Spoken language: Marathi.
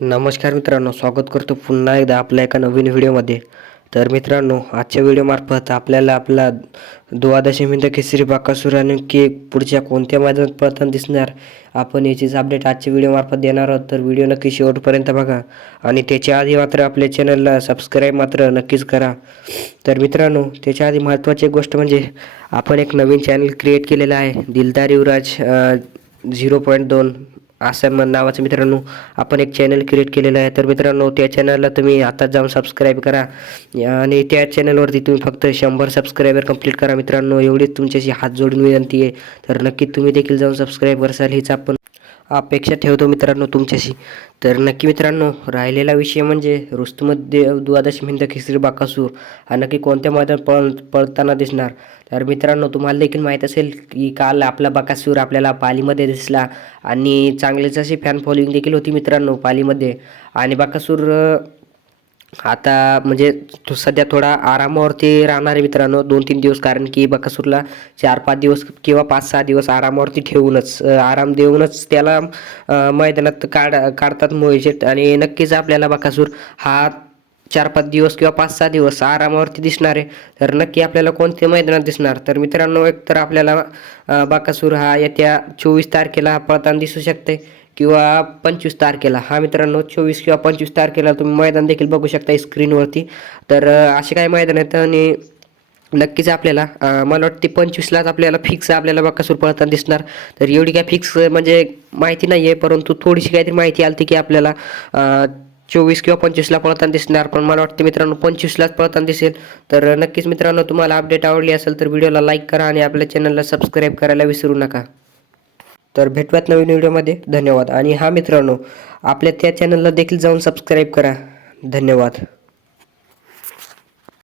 नमस्कार मित्रांनो, स्वागत करतो पुन्हा एकदा आपल्या एका नवीन व्हिडिओमध्ये. तर मित्रांनो, आजच्या व्हिडिओमार्फत आपल्याला आपला द्वादशीमिंद केसरी बकासूर आणि केक पुढच्या कोणत्या मैदानात पळताना दिसणार, आपण याचीच अपडेट आजच्या व्हिडिओमार्फत देणार आहोत. तर व्हिडिओ नक्की शेवटपर्यंत बघा आणि त्याच्या आधी मात्र आपल्या चॅनलला सबस्क्राईब मात्र नक्कीच करा. तर मित्रांनो, त्याच्या आधी महत्त्वाची गोष्ट म्हणजे आपण एक नवीन चॅनल क्रिएट केलेलं आहे, दिलदार युवराज 0.2 असं नावाचं. मित्रांनो, आपण एक चॅनल क्रिएट केलेलं आहे. तर मित्रांनो, त्या चॅनलला तुम्ही आता जाऊन सबस्क्राईब करा आणि त्या चॅनलवरती तुम्ही फक्त 100 सबस्क्रायबर कंप्लीट करा. मित्रांनो, एवढीच तुमच्याशी हात जोडून विनंती आहे. तर नक्की तुम्ही देखील जाऊन सबस्क्राईब करसाल हीच आपण अपेक्षा ठेवतो मित्रांनो तुमच्याशी. तर नक्की मित्रांनो, राहिलेला विषय म्हणजे रुस्तुमध्ये द्वादशीमिंद केसरी बकासूर हा नक्की कोणत्या मैदानात पळताना दिसणार. तर मित्रांनो, तुम्हाला देखील माहीत असेल की काल आपला बकासूर आपल्याला पालीमध्ये दिसला आणि चांगलीच अशी फॅन फॉलोइंग देखील होती मित्रांनो पालीमध्ये. आणि बकासूर आता म्हणजे तो सध्या थोडा आरामावरती राहणार आहे मित्रांनो 2-3 दिवस, कारण की बकासूरला 4-5 दिवस किंवा 5-6 दिवस आरामावरती ठेवूनच आराम देऊनच त्याला मैदानात काढतात मोहित. आणि नक्कीच आपल्याला बकासूर हा 4-5 दिवस किंवा 5-6 दिवस आरामावरती दिसणार आहे. तर नक्की आपल्याला कोणत्या मैदानात दिसणार, तर मित्रांनो एक तर आपल्याला बकासूर हा येत्या 24 तारखेला पळताना दिसू शकते किंवा 25 तारखेला. हा मित्रांनो, 24 किंवा 25 तारखेला तुम्ही मैदान देखील बघू शकता स्क्रीनवरती. तर असे काही मैदान आहेत आणि नक्कीच आपल्याला मला वाटते 25लाच आपल्याला फिक्स आपल्याला बकासूर पळताना दिसणार. तर एवढी काय फिक्स म्हणजे माहिती नाही आहे, परंतु थोडीशी काहीतरी माहिती आली की आपल्याला 24 किंवा 25ला पळताना दिसणार. पण मला वाटते मित्रांनो 25लाच पळताना दिसेल. तर नक्कीच मित्रांनो, तुम्हाला अपडेट आवडली असेल तर व्हिडिओला लाईक करा आणि आपल्या चॅनलला सबस्क्राईब करायला विसरू नका. तर भेटूयात नवीन व्हिडिओमध्ये. धन्यवाद. आणि हा मित्रांनो, आपल्या त्या चॅनलला देखील जाऊन सबस्क्राईब करा. धन्यवाद.